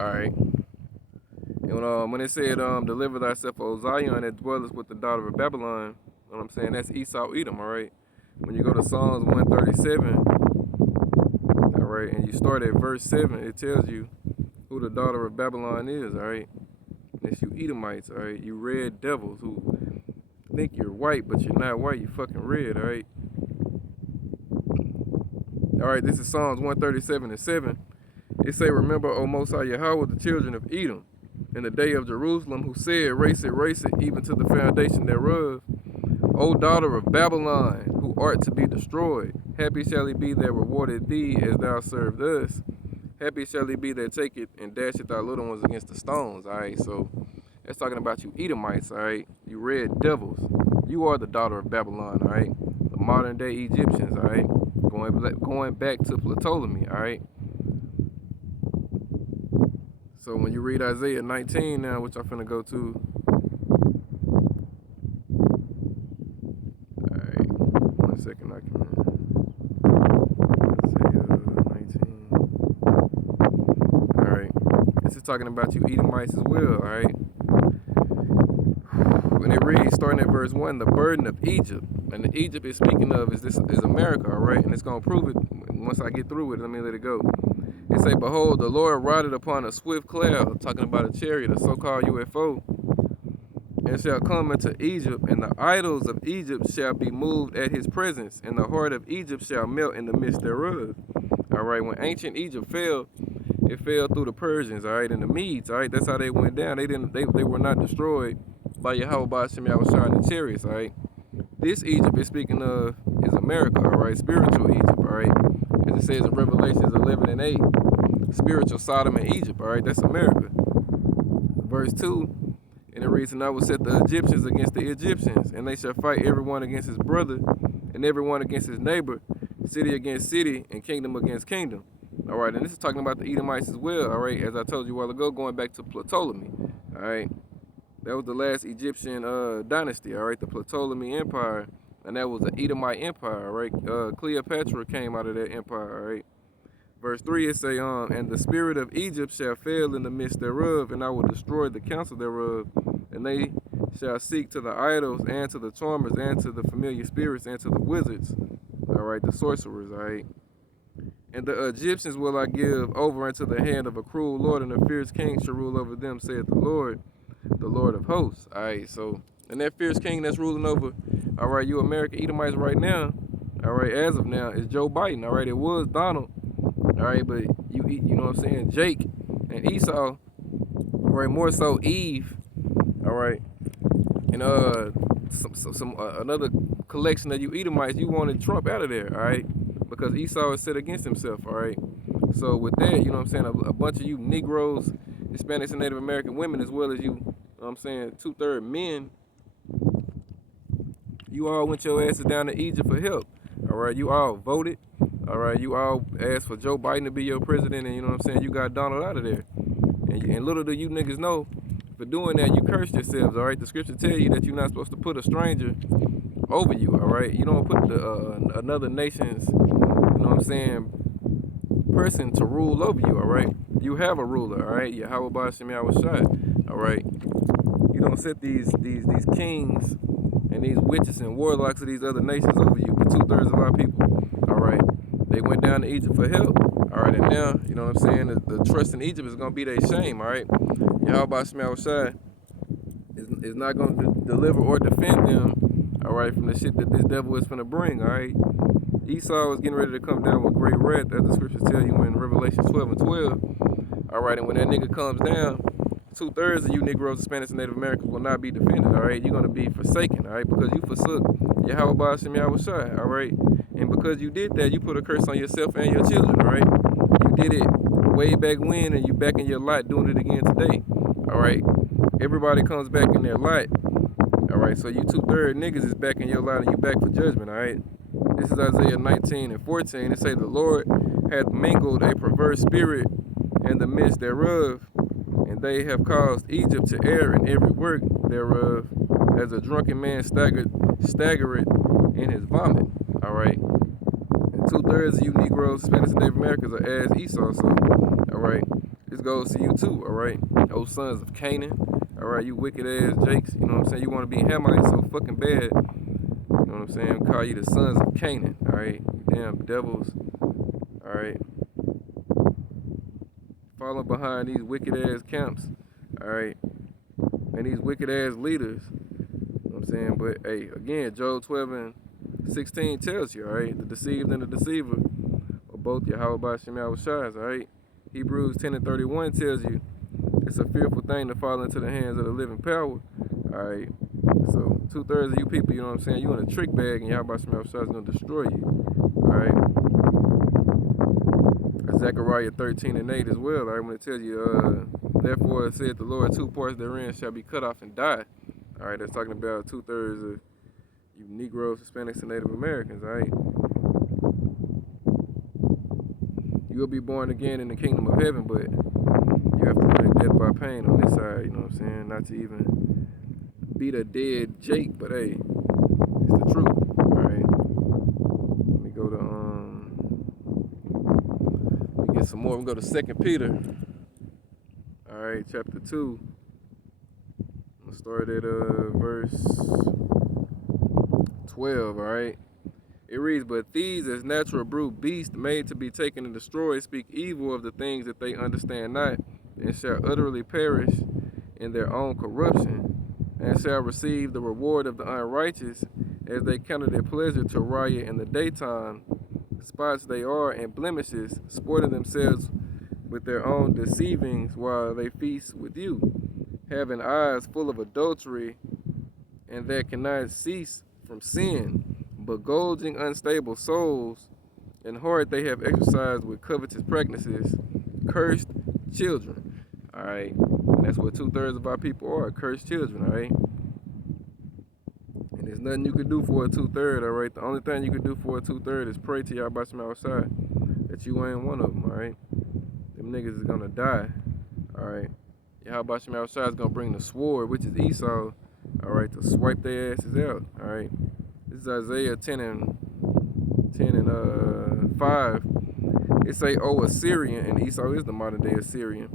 All right. And when it said, deliver thyself, O Zion, that dwelleth with the daughter of Babylon, you know what I'm saying? That's Esau, Edom, all right? When you go to Psalms 137, all right, and you start at verse 7, it tells you who the daughter of Babylon is, all right? It's you Edomites, all right? You red devils who think you're white, but you're not white, you fucking red, all right? All right, this is Psalms 137 and 7. It say, remember, O Most High Yahweh, the children of Edom, in the day of Jerusalem, who said, race it, even to the foundation thereof. O daughter of Babylon, who art to be destroyed, happy shall he be that rewarded thee as thou served us. Happy shall he be that taketh and dasheth thy little ones against the stones. All right, so that's talking about you Edomites, all right? You red devils. You are the daughter of Babylon, all right? The modern day Egyptians, all right? Going back to Ptolemy, all right? So when you read Isaiah 19 now, which I'm finna go to, all right, 1 second, I can, Isaiah 19, all right, this is talking about you Edomites as well, all right? When it reads, starting at verse 1, the burden of Egypt, and the Egypt is speaking of is America, all right? And it's gonna prove it once I get through with it. Let me let it go. It say, behold, the Lord rideth upon a swift cloud, talking about a chariot, a so-called UFO, and shall come into Egypt, and the idols of Egypt shall be moved at his presence, and the heart of Egypt shall melt in the midst thereof. All right, when ancient Egypt fell, it fell through the Persians, all right, and the Medes, all right? That's how they went down. They were not destroyed by Yahweh Ba'ashem Yahushua and the chariots, all right? This Egypt is speaking of is America, all right? Spiritual Egypt, all right? As it says in Revelations 11 and 8, spiritual Sodom and Egypt, all right? That's America. Verse 2, and it reads, and I will set the Egyptians against the Egyptians, and they shall fight everyone against his brother, and everyone against his neighbor, city against city, and kingdom against kingdom. All right, and this is talking about the Edomites as well, all right? As I told you a while ago, going back to Ptolemy, all right? That was the last Egyptian dynasty, all right? The Ptolemy Empire, and that was the Edomite Empire, all right? Cleopatra came out of that empire, all right? Verse 3, it say, and the spirit of Egypt shall fail in the midst thereof, and I will destroy the counsel thereof, and they shall seek to the idols, and to the charmers, and to the familiar spirits, and to the wizards, all right, the sorcerers, all right? And the Egyptians will I give over into the hand of a cruel lord, and a fierce king shall rule over them, saith the Lord of hosts. All right, so, and that fierce king that's ruling over, all right, you American Edomites right now, all right, as of now, is Joe Biden, all right? It was Donald, all right, but you know what I'm saying, Jake and Esau, all right, more so Eve, all right, and another collection of you Edomites, you wanted Trump out of there, all right, because Esau is set against himself, all right? So with that, you know what I'm saying, a bunch of you Negroes, Hispanics, and Native American women, as well as you know what I'm saying, 2/3 men, you all went your asses down to Egypt for help, all right? You all voted, all right? You all asked for Joe Biden to be your president, and you know what I'm saying, you got Donald out of there. And little do you niggas know, for doing that, you cursed yourselves, all right? The scripture tell you that you're not supposed to put a stranger over you, all right? You don't put another nation's, you know what I'm saying, person to rule over you, all right? You have a ruler, all right? Yahweh Ba'ashem Yahushua, all right? You don't set these kings and these witches and warlocks of these other nations over you, but 2/3 of our people, all right? They went down to Egypt for help, all right? And now, you know what I'm saying, the trust in Egypt is going to be their shame, all right? Yahweh Ba'ashem Yahushua is not going to deliver or defend them, all right, from the shit that this devil is finna bring, all right? Esau is getting ready to come down with great wrath, as the scriptures tell you in Revelation 12 and 12. All right, and when that nigga comes down, 2/3 of you Negroes, Hispanics, and Native Americans will not be defended, all right? You're going to be forsaken, all right, because you forsook Yahweh Ba'ashem Yahushua, all right? And because you did that, you put a curse on yourself and your children, all right? You did it way back when, and you back in your lot doing it again today, all right? Everybody comes back in their lot, all right? So you 2/3 niggas is back in your lot, and you back for judgment, all right? This is Isaiah 19 and 14. It say, the Lord hath mingled a perverse spirit in the midst thereof, and they have caused Egypt to err in every work thereof, as a drunken man staggereth in his vomit. All right. And 2/3 of you Negroes, Hispanics, and Native Americans are as Esau. So, all right. this goes to you too, all right? O sons of Canaan, all right? You wicked ass Jakes, you know what I'm saying? You want to be Hamites so fucking bad, you know what I'm saying? Call you the sons of Canaan, all right? You damn devils, all right? Falling behind these wicked ass camps, all right? And these wicked ass leaders, you know what I'm saying? But hey, again, Job 12:16 tells you, all right? The deceived and the deceiver are both Yahweh Ba'Shem Yahushai, all right? Hebrews 10:31 tells you it's a fearful thing to fall into the hands of the living power, all right? So 2/3 of you people, you know what I'm saying? You in a trick bag and Yahweh Ba'Shem Yahushai is going to destroy you, all right? Zechariah 13:8 as well, all right? When it tells you, therefore it said the Lord, 2 parts therein shall be cut off and die, all right? That's talking about 2/3 of you Negroes, Hispanics, and Native Americans, all right? You'll be born again in the kingdom of heaven, but you have to learn death by pain on this side, you know what I'm saying? Not to even beat a dead Jake, but hey, it's the truth, all right? Let me go to, let me get some more. We go to 2 Peter, all right, chapter 2. I'm gonna start at verse 12, all right? It reads, but these as natural brute beasts made to be taken and destroyed speak evil of the things that they understand not, and shall utterly perish in their own corruption, and shall receive the reward of the unrighteous, as they counted it pleasure to riot in the daytime. Spots they are and blemishes, sporting themselves with their own deceivings while they feast with you, having eyes full of adultery, and that cannot cease from sin, beguiling unstable souls, and heart they have exercised with covetous practices, cursed children. All right, and that's what 2/3 of our people are, cursed children. All right, and there's nothing you can do for a 2/3. All right, the only thing you can do for a 2/3 is pray to Yahweh Ba'Shem outside that you ain't one of them. All right, them niggas is gonna die. All right, Yahweh Ba'Shem outside is gonna bring the sword, which is Esau. All right, to swipe their asses out. All right. This is Isaiah 10:5. It say, "O Assyrian," and Esau is the modern day Assyrian.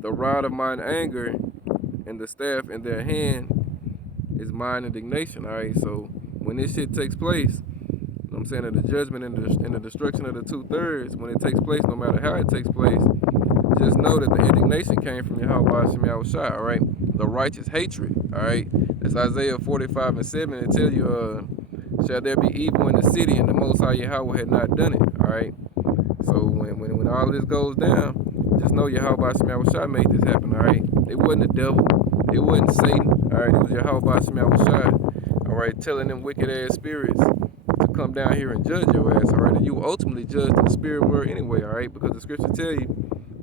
"The rod of mine anger and the staff in their hand is mine indignation." All right, so when this shit takes place, you know what I'm saying, the judgment and the destruction of the 2/3, when it takes place, no matter how it takes place, just know that the indignation came from Yahweh Ba'Shem Yahushai, all right? The righteous hatred, all right? That's Isaiah 45:7. It tells you, shall there be evil in the city, and the Most High Yahweh had not done it, all right? So when all this goes down, just know Yahweh Ba'Shem Yahushai made this happen, all right? It wasn't the devil. It wasn't Satan, all right? It was Yahweh Ba'Shem Yahushai, all right, telling them wicked-ass spirits to come down here and judge your ass, all right? And you will ultimately judge in the spirit world anyway, all right? Because the scripture tell you,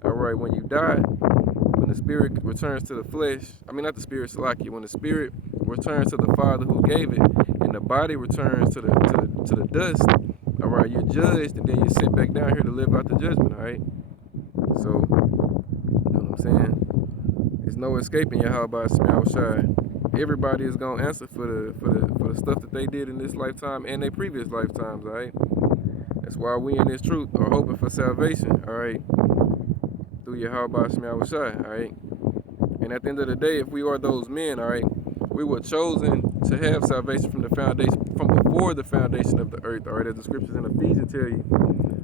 all right, when you die, when the spirit returns to the flesh, I mean, not the spirit, Salakia, when the spirit returns to the Father who gave it, and the body returns to the dust, all right, you're judged, and then you're sent back down here to live out the judgment, all right? So, you know what I'm saying? There's no escaping Yahweh Ba'Shem Yahushai. Everybody is gonna answer for the stuff that they did in this lifetime and their previous lifetimes, all right? That's why we in this truth are hoping for salvation, all right? Through Yahweh Ba'Shem Yahushai, all right? And at the end of the day, if we are those men, all right, we were chosen to have salvation from the foundation, from before the foundation of the earth, all right, as the scriptures in Ephesians tell you.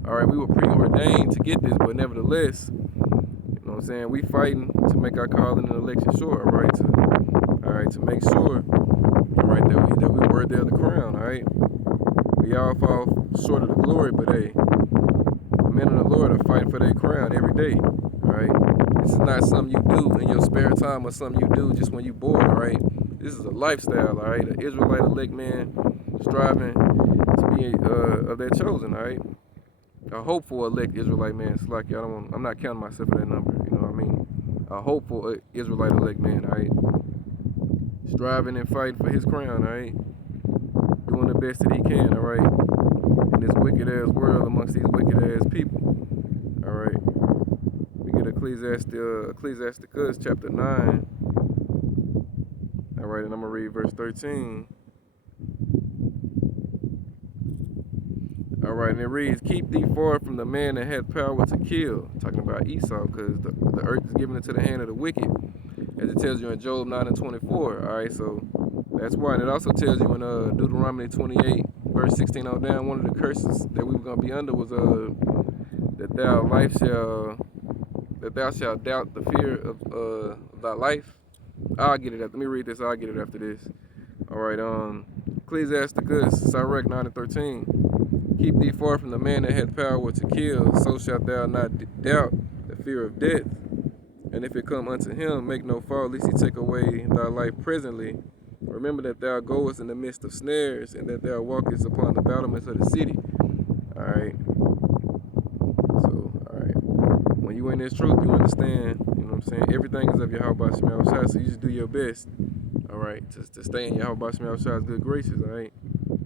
All right, we were preordained to get this, but nevertheless, you know what I'm saying, we fighting to make our calling and election sure, all right, to make sure, all right, that we worthy of the crown, all right. We all fall short of the glory, but hey, the men of the Lord are fighting for their crown every day, all right. This is not something you do in your spare time or something you do just when you bored, all right. This is a lifestyle, all right. An Israelite elect man striving to be of their chosen, all right. A hopeful elect Israelite man. It's like I'm not counting myself in that number. You know what I mean? A hopeful Israelite elect man, all right. Striving and fighting for his crown, all right. Doing the best that he can, all right. In this wicked ass world amongst these wicked ass people, all right. We get Ecclesiasticus chapter 9. All right, and I'm gonna read verse 13. All right, and it reads, keep thee far from the man that hath power to kill. Talking about Esau, because the earth is given into the hand of the wicked, as it tells you in Job 9 and 24. All right, so that's why. And it also tells you in Deuteronomy 28, verse 16 on down, one of the curses that we were going to be under was that thou shalt doubt the fear of thy life. I'll get it after. Let me read this. I'll get it after this. All right. Ecclesiasticus, Sirach 9 and 13. Keep thee far from the man that hath power to kill, so shalt thou not doubt the fear of death. And if it come unto him, make no fall, lest he take away thy life presently. Remember that thou goest in the midst of snares, and that thou walkest upon the battlements of the city. All right. So, all right. When you in this truth, you understand. You know what I'm saying? Everything is of Yahweh Shemel Shai, so you just do your best. All right, to stay in Yahweh Shemel Shai's good graces. All right. Let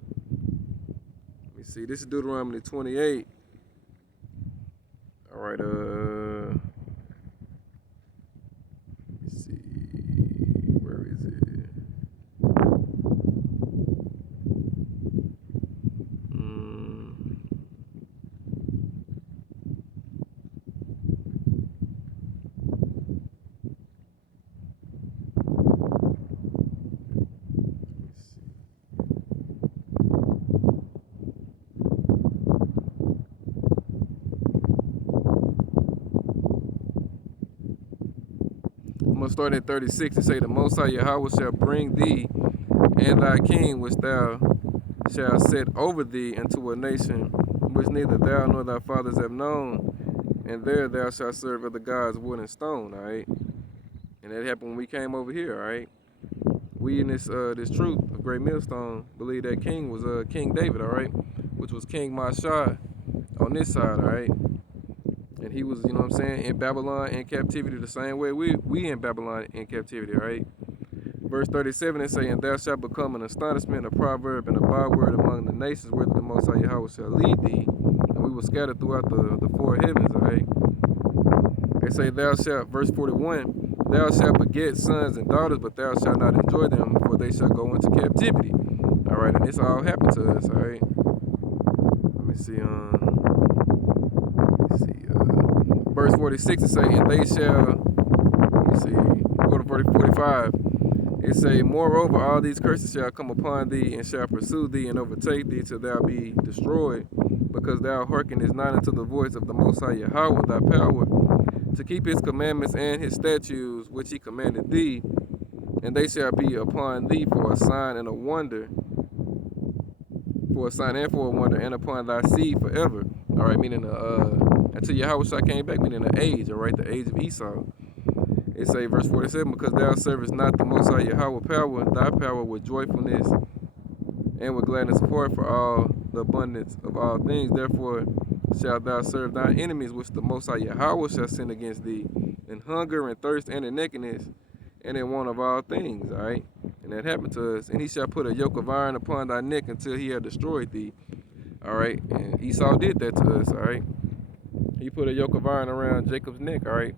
me see. This is Deuteronomy 28. All right. Let's see. Where is it? I'm going to start at 36 and say, the Most High Yahweh shall bring thee and thy king, which thou shalt set over thee, into a nation which neither thou nor thy fathers have known, and there thou shalt serve other gods, wood and stone. All right. And that happened when we came over here. All right. We in this truth of Great Millstone believe that king was King David. All right, which was King Mashah on this side. All right. And he was, you know what I'm saying, in Babylon in captivity the same way we in Babylon in captivity, right? Verse 37 is saying, thou shalt become an astonishment, a proverb, and a byword among the nations, where the Most High Yahweh shall lead thee. And we will scatter throughout the four heavens, all right? They say, thou shalt, verse 41, thou shalt beget sons and daughters, but thou shalt not enjoy them, for they shall go into captivity. All right, and this all happened to us, all right? Let me see, verse 46 is saying, and they shall, let me see, go to verse 45. It say, moreover, all these curses shall come upon thee, and shall pursue thee, and overtake thee, till thou be destroyed, because thou hearkenest not unto the voice of the Most High Yahweh, thy power, to keep his commandments and his statutes, which he commanded thee, and they shall be upon thee for a sign and a wonder, for a sign and for a wonder, and upon thy seed forever. All right, meaning until Yahweh came back, meaning the age, all right, the age of Esau. It say, verse 47, because thou servest not the Most High Yahweh power, thy power with joyfulness and with gladness of heart for all the abundance of all things. Therefore shalt thou serve thine enemies, which the Most High Yahweh shall send against thee, in hunger and thirst and in nakedness and in want of all things, all right? And that happened to us. And he shall put a yoke of iron upon thy neck until he had destroyed thee, all right? And Esau did that to us, all right? He put a yoke of iron around Jacob's neck, all right?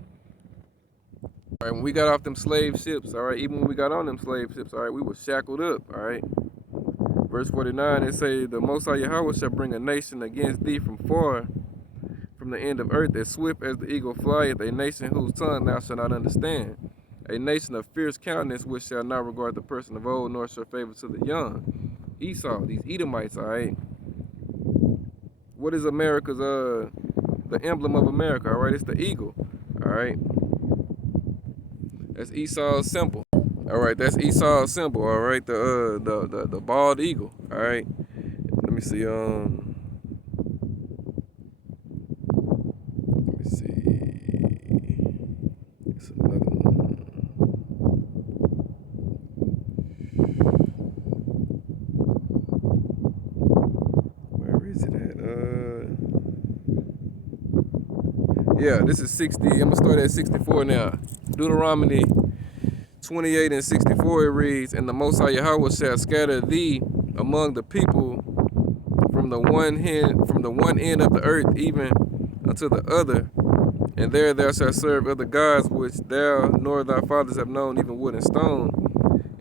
All right, when we got off them slave ships, all right, even when we got on them slave ships, all right, we were shackled up, all right? Verse 49, it say, the Most High Yahweh shall bring a nation against thee from far, from the end of earth, as swift as the eagle flieth, a nation whose tongue thou shalt not understand, a nation of fierce countenance, which shall not regard the person of old, nor show favor to the young. Esau, these Edomites, all right? What is America's, the emblem of America, all right? It's the eagle, all right? That's Esau's symbol. All right, that's Esau's symbol. All right, the bald eagle. All right, let me see. Let me see. It's another one. Where is it at? Yeah, this is 60. I'm gonna start at 64 now. Deuteronomy 28 and 64, it reads, and the Most High Yahweh shall scatter thee among the people from the one end of the earth even unto the other, and there thou shalt serve other gods which thou nor thy fathers have known, even wood and stone.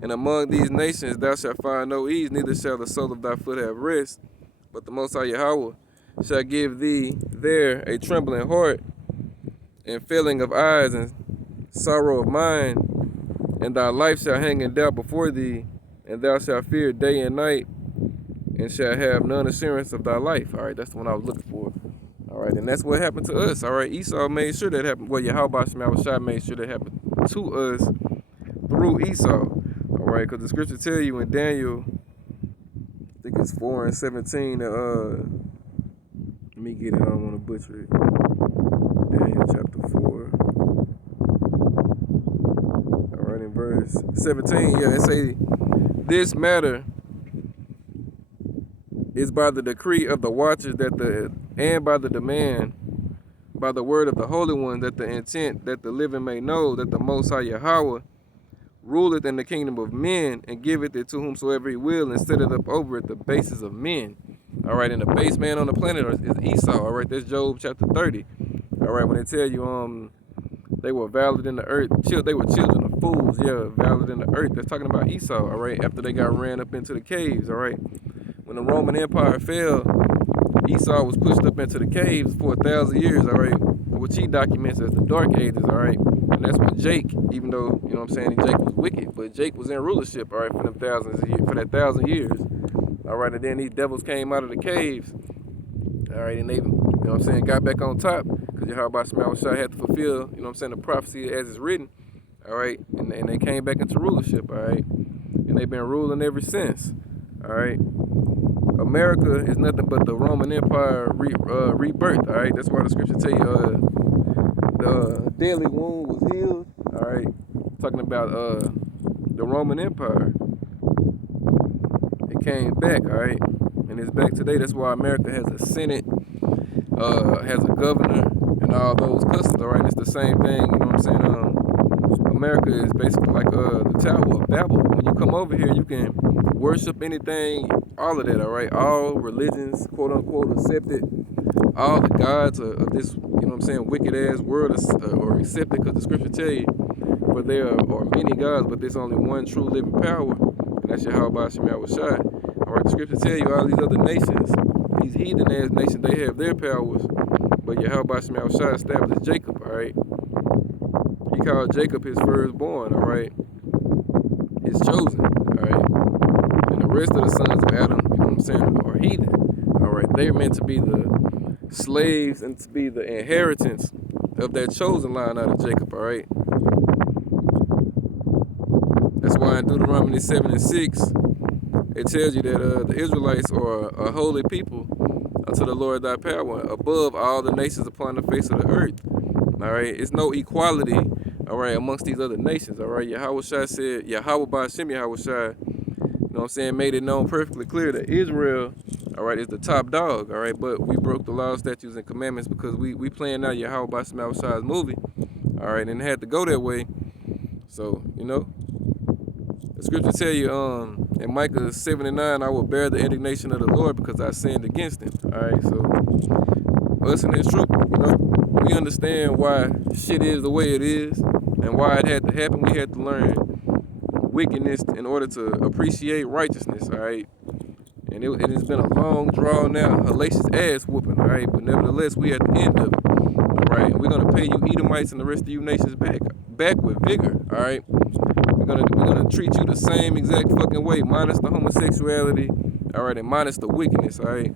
And among these nations thou shalt find no ease, neither shall the sole of thy foot have rest. But the Most High Yahweh shall give thee there a trembling heart, and failing of eyes, and sorrow of mind, and thy life shall hang in doubt before thee, and thou shalt fear day and night, and shalt have none assurance of thy life. All right, that's the one I was looking for. All right, and that's what happened to us. All right, Esau made sure that happened. Well, Yahweh Shai made sure that happened to us through Esau. All right, because the scripture tell you in Daniel, I think it's 4:17. Let me get it. I don't want to butcher it. Daniel chapter 4. All right, in verse 17, yeah, it say, this matter is by the decree of the watchers and by the demand, by the word of the Holy One, that the intent that the living may know that the Most High Yahweh ruleth in the kingdom of men, and giveth it to whomsoever he will, and setteth up over it the bases of men. All right, and the base man on the planet is Esau. All right, that's Job chapter 30. All right, when they tell you they were valid in the earth, they were children of fools, yeah, valid in the earth. That's talking about Esau. All right, after they got ran up into the caves. All right, when the Roman Empire fell, Esau was pushed up into the caves for 1,000 years. All right, which he documents as the Dark Ages. All right, and that's when Jake, even though, you know what I'm saying, Jake was wicked, but Jake was in rulership, all right, for that 1,000 years. All right, and then these devils came out of the caves. All right, and they, you know what I'm saying, got back on top, because Yahweh Shai had to fulfill, you know what I'm saying, the prophecy as it's written. All right, and they came back into rulership. All right, and they've been ruling ever since. All right, America is nothing but the Roman Empire rebirth. All right, that's why the scripture tell you the deadly wound was healed. All right, talking about the Roman Empire. It came back. All right, and it's back today. That's why America has a Senate, has a governor, and all those customs. All right, it's the same thing. You know what I'm saying? America is basically like the Tower of Babel. When you come over here, you can worship anything, all of that. All right, all religions, quote unquote, accepted. All the gods of this, you know what I'm saying, wicked ass world are accepted, because the scripture tell you, for there are many gods, but there's only one true living power, and that's Yahweh Shai. All right, the scripture tell you all these other nations, these heathen ass nations, they have their powers, but Yahweh Shai established Jacob. All right, he called Jacob his firstborn. All right, his chosen. All right, and the rest of the sons of Adam, you know what I'm saying, are heathen. All right, they're meant to be the slaves and to be the inheritance of that chosen line out of Jacob. All right, that's why in Deuteronomy 7:6 it tells you that the Israelites are a holy people unto the Lord thy power, above all the nations upon the face of the earth. All right, it's no equality, all right, amongst these other nations. All right, Yahweh Shai said, Yahweh Ba'ashem Yahweh Shai, you know what I'm saying, made it known perfectly clear that Israel, all right, is the top dog. All right, but we broke the laws, statutes, and commandments because we playing out Yahweh Ba'ashem Yahweh Shai's movie. All right, and it had to go that way. So, you know, the scripture tell you in Micah 7:9, I will bear the indignation of the Lord because I sinned against him. All right, so us in this truth, you know, we understand why shit is the way it is and why it had to happen. We had to learn wickedness in order to appreciate righteousness. All right, and it has been a long, drawn out, hellacious ass whooping. All right, but nevertheless, we at the end of it. All right, and we're gonna pay you Edomites and the rest of you nations back with vigor. All right. We're gonna treat you the same exact fucking way, minus the homosexuality, all right, and minus the wickedness. All right,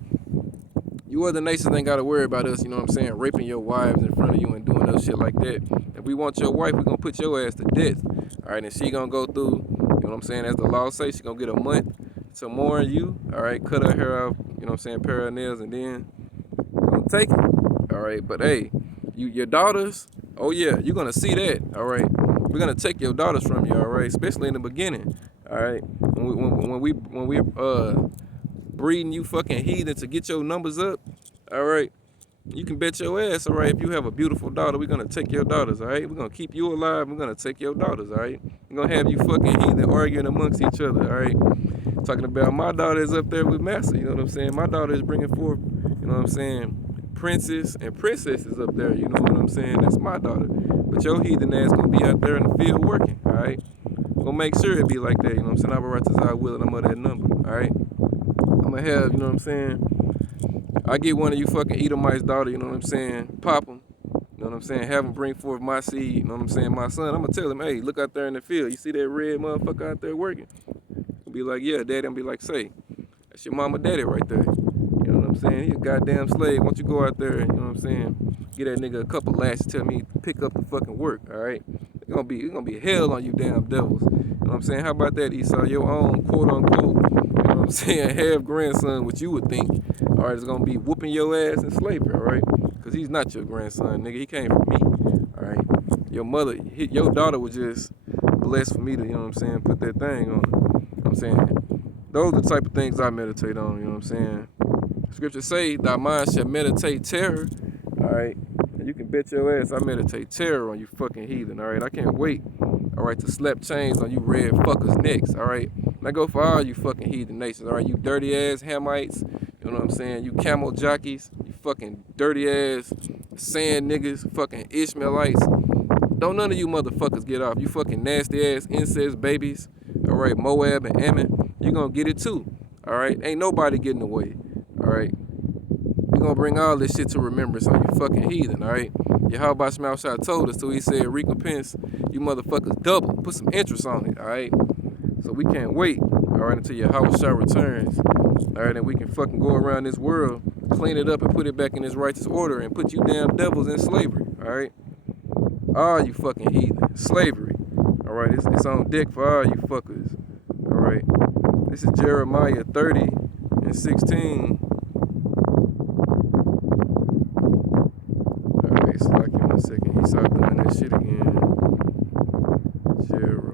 you other nations ain't gotta worry about us, you know what I'm saying, raping your wives in front of you and doing other shit like that. If we want your wife, we're gonna put your ass to death. All right, and she gonna go through, you know what I'm saying, as the law says, she gonna get a month to mourn you. All right, cut her hair off, you know what I'm saying, pair of nails, and then gonna take it. All right, but hey, your daughters, oh yeah, you're gonna see that. All right, we're gonna take your daughters from you. All right, especially in the beginning. All right, when we breeding you fucking heathen to get your numbers up. All right, you can bet your ass. All right, if you have a beautiful daughter, we're gonna take your daughters. All right, we're gonna keep you alive. We're gonna take your daughters. All right, we're gonna have you fucking heathen arguing amongst each other. All right, talking about my daughter is up there with Master. You know what I'm saying? My daughter is bringing forth, you know what I'm saying, princes and princesses up there. You know what I'm saying? That's my daughter. But your heathen ass gonna be out there in the field working. All right, gonna make sure it be like that. You know what I'm saying? I will write this out will and I'm of that number. All right, I'm gonna have, you know what I'm saying, I get one of you fucking Edomite's daughter, you know what I'm saying? Pop him. You know what I'm saying? Have him bring forth my seed, you know what I'm saying? My son, I'm gonna tell him, hey, look out there in the field. You see that red motherfucker out there working? He'll be like, yeah, daddy. I'm be like, say, that's your mama daddy right there. You know what I'm saying? He a goddamn slave. Why don't you go out there, you know what I'm saying? Get that nigga a couple lashes, tell me pick up the fucking work, all right? It's gonna be hell on you damn devils. You know what I'm saying? How about that, Esau? Your own quote unquote, you know what I'm saying, half grandson, what you would think, all right, is gonna be whooping your ass in slavery, all right? Because he's not your grandson, nigga. He came from me, all right? Your mother, your daughter was just blessed for me to, you know what I'm saying, put that thing on her. You know what I'm saying? Those are the type of things I meditate on, you know what I'm saying? Scripture say, thy mind shall meditate terror, all right? And you can bet your ass I meditate terror on you fucking heathen, all right? I can't wait, all right, to slap chains on you red fuckers' necks, all right? And I go for all you fucking heathen nations, all right? You dirty ass Hamites, you know what I'm saying? You camel jockeys, you fucking dirty ass sand niggas, fucking Ishmaelites. Don't none of you motherfuckers get off. You fucking nasty ass incest babies, all right? Moab and Ammon, you gonna get it too, all right? Ain't nobody getting away, all right? We gonna bring all this shit to remembrance on you fucking heathen, all right? Yahweh Shemashah told us, so he said, recompense you motherfuckers double. Put some interest on it, all right? So we can't wait, all right, until Yahweh returns, all right? And we can fucking go around this world, clean it up and put it back in its righteous order and put you damn devils in slavery, all right? All you fucking heathen. Slavery, all right? It's on deck for all you fuckers, all right? This is Jeremiah 30:16. So like in a second, he started doing that shit again. Jeremiah.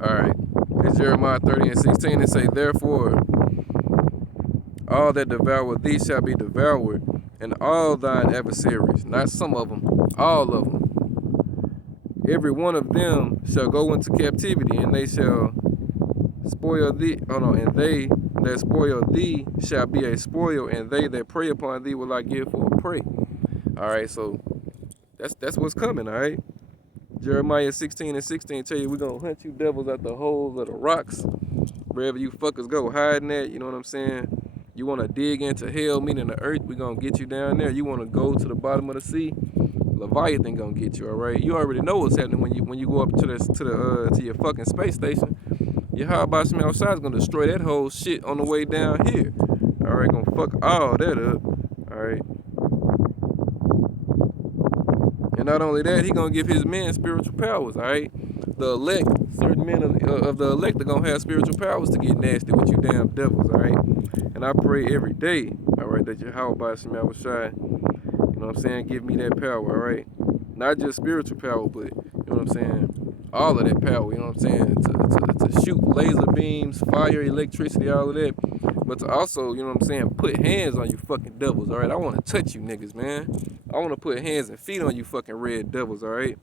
Alright. It's Jeremiah 30:16. It say, therefore, all that devour thee shall be devoured, and all thine adversaries, not some of them, all of them. Every one of them shall go into captivity, and they shall spoil thee. And they that spoil thee shall be a spoil, and they that prey upon thee will I give for a prey. All right, so that's what's coming. All right, Jeremiah 16:16 tell you we're gonna hunt you devils out the holes of the rocks, wherever you fuckers go hiding at. You know what I'm saying? You want to dig into hell, meaning the earth, we're going to get you down there. You want to go to the bottom of the sea, Leviathan going to get you, all right? You already know what's happening when you go up to your fucking space station. Yahweh Shemashah is going to destroy that whole shit on the way down here. All right, going to fuck all that up, all right? And not only that, he going to give his men spiritual powers, all right? The elect, certain men of the elect are going to have spiritual powers to get nasty with you damn devils, all right? And I pray every day, all right, that Yahweh Shemashah, you know what I'm saying, give me that power, all right? Not just spiritual power, but, you know what I'm saying, all of that power, you know what I'm saying, to shoot laser beams, fire, electricity, all of that. But to also, you know what I'm saying, put hands on you fucking devils, all right? I want to touch you niggas, man. I want to put hands and feet on you fucking red devils, all right?